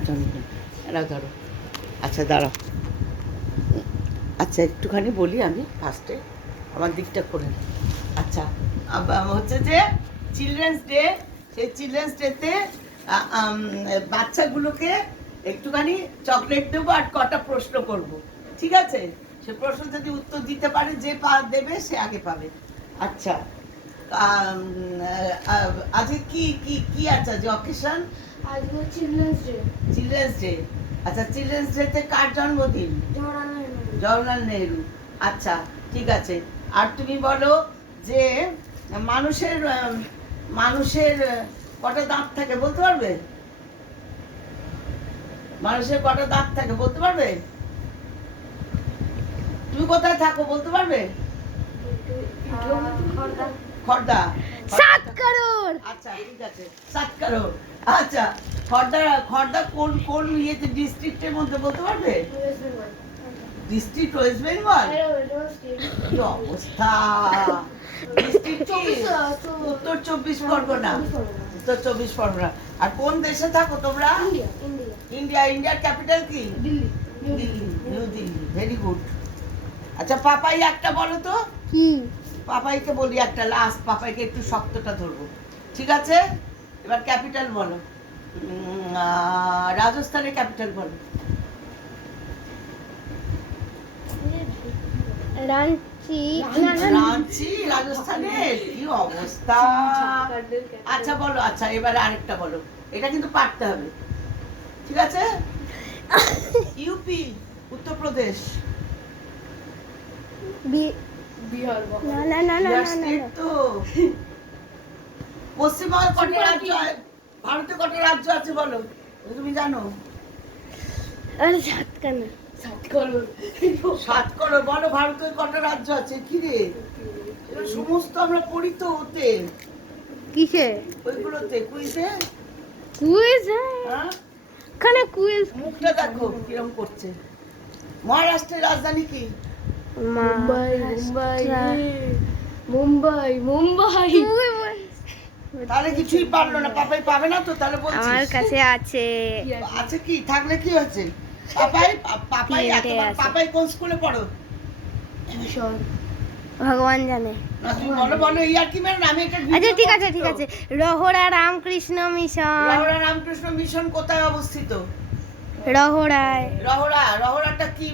কার জন্মদিন? এরা ধরো। আচ্ছা দাঁড়াও, আচ্ছা একটুখানি বলি আমি ফার্স্টে, আমার দিকটা করে নিই। আচ্ছা হচ্ছে যে চিলড্রেন্স ডে, সেই চিলড্রেন্স ডেতে বাচ্চাগুলোকে একটুখানি চকলেট দেবো আর কটা প্রশ্ন করব, ঠিক আছে? সে প্রশ্ন যদি উত্তর দিতে পারে, যে দেবে সে আগে পাবে। আচ্ছা আজকে কি কি কি আছে যে অকেশন? আজকে চিলড্রেন্স ডে। Children's day. আচ্ছা চিলড্রেন্স ডেতে কার জন্মদিন? জওহরলাল নেহরু। আচ্ছা ঠিক আছে। আর তুমি বলো যে মানুষের মানুষের কটা দাঁত থাকে বলতে পারবে? মানুষের কটা দাঁত থাকে বলতে পারবে? তুমি কোথায় থাকো বলতে পারবে? খর্দা। 7 কারোর। আচ্ছা ঠিক আছে, 7 কারোর। আচ্ছা খর্দা, খর্দা কোন কোন ইয়েতে ডিস্ট্রিক্টের মধ্যে বলতে পারবে? District West Bengal. কি অবস্থা! ডিস্ট্রিক্ট উত্তর 24 পরগনা। উত্তর 24 পরগনা। আর কোন দেশে থাকো তোমরা? ইন্ডিয়া। ইন্ডিয়ার ক্যাপিটাল কি? Delhi. New Delhi. Very good. আচ্ছা পাপাই একটা বলো তো। কি? পাপাইকে বলি একটা লাস্ট, পাপাইকে একটু শক্তটা ধরবো, ঠিক আছে? এবার ক্যাপিটাল বলো। রাজস্থানের ক্যাপিটাল বলো। রাঞ্চি। রাঁচি রাজস্থানের। কি অবস্থা! আচ্ছা বলো, আচ্ছা এবার আরেকটা বলো, এটা কিন্তু পারতে হবে, ঠিক আছে? ইউপি, উত্তরপ্রদেশ। বিহার। বিহার স্টেট তো। পশ্চিমবঙ্গে কটা রাজ্য আছে? ভারতে কটা রাজ্য আছে বলো, তুমি জানো? আরে 7 কেন? 7 করোড়। 7 করোড়। বলো ভারতে কটা রাজ্য আছে? কি রে, এগুলো সমস্ত আমরা পড়ি তো ওতে, কিসে? ওইগুলোতে কুইজে। কুইজ? হ্যাঁ কানে কুইজ। মুখটা দেখো কিরম করছে। মহারাষ্ট্রের রাজধানী কি? মুম্বাই। মুম্বাই। মুম্বাই। তাহলে কিছুই পারলো না, পাপাই পাবে না তো, তাহলে বলছি আমার কাছে আছে। আছে কি? থাকলে কি হয়েছে? পাপাই পাপাই তিনটে এতবার আছে। পাপাই কোন স্কুলে পড়ো? ভগবান জানে। না তুমি বলো, বলো এই আর কি মেরো না, আমি এটা আচ্ছা ঠিক আছে ঠিক আছে। রহরা রামকৃষ্ণ মিশন। রহরা রামকৃষ্ণ মিশন কোথায় অবস্থিত? রহরায়। রহরা, রহরাটা কি?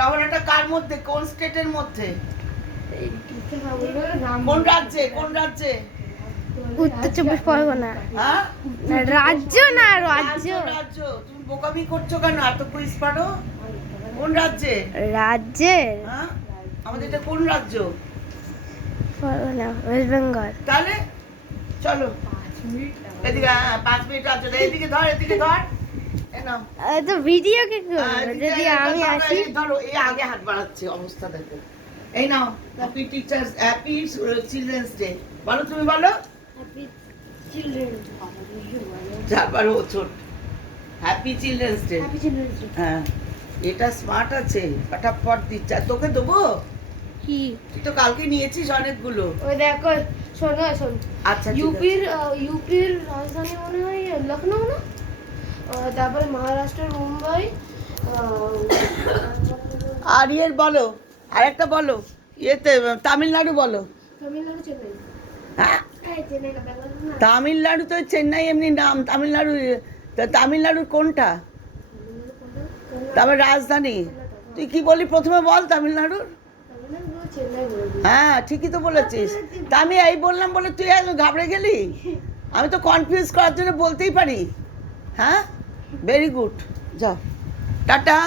রহরাটা কার মধ্যে, কোন স্টেটের মধ্যে, কোন রাজ্যে, কোন রাজ্যে? উত্তর 24 পরগনা। হ্যাঁ রাজ্য না রাজ্য। রাজ্য। তুমি বোকামি করছো কেন? এত কুইজ পারো? কোন রাজ্যে? রাজ্যে হ্যাঁ আমাদের এটা কোন রাজ্য? পরগনা, ওয়েস্ট বেঙ্গল। তাহলে চলো এদিকে। 5 মিনিট আছে, এদিকে ধর, এদিকে ধর। এ নাও। তো ভিডিও কে হ্যাঁ, করব এদিকে যদি ধরো, আমি আসি? এই ধরো, এই আগে হাত বাড়াচ্ছে, অবস্থা দেখো। এই নাও, happy teachers, happy children's day. বলো, তুমি বলো। যাবার ও ছোট। Happy children's day. হ্যাঁ এটা স্মার্ট আছে, ফটাফট দিচ্ছে। আর তোকে দেবো? কি? তুই তো কালকে নিয়েছিস অনেকগুলো। ওই দেখো, শোনো শোন। আচ্ছা ইউপির রাজধানী মনে হয় লখনৌ না? তারপরে মহারাষ্ট্রের মুম্বাই। আর ইয়ের বলো, আরেকটা বলো, ইয়েতে তামিলনাড়ু বলো। তামিলনাড়ু, চেন্নাই। হ্যাঁ চেন্নাই না, ব্যাঙ্গালোর না। তামিলনাড়ু তো চেন্নাই এমনি নাম, তামিলনাড়ু তামিলনাড়ুর কোনটা? তারপর রাজধানী তুই কি বলি প্রথমে বল, তামিলনাড়ুর? হ্যাঁ ঠিকই তো বলেছিস। তা আমি এই বললাম বলে তুই ঘাবড়ে গেলি? আমি তো কনফিউজ করার জন্য বলতেই পারি। হ্যাঁ ভেরি গুড, যাও টাটা।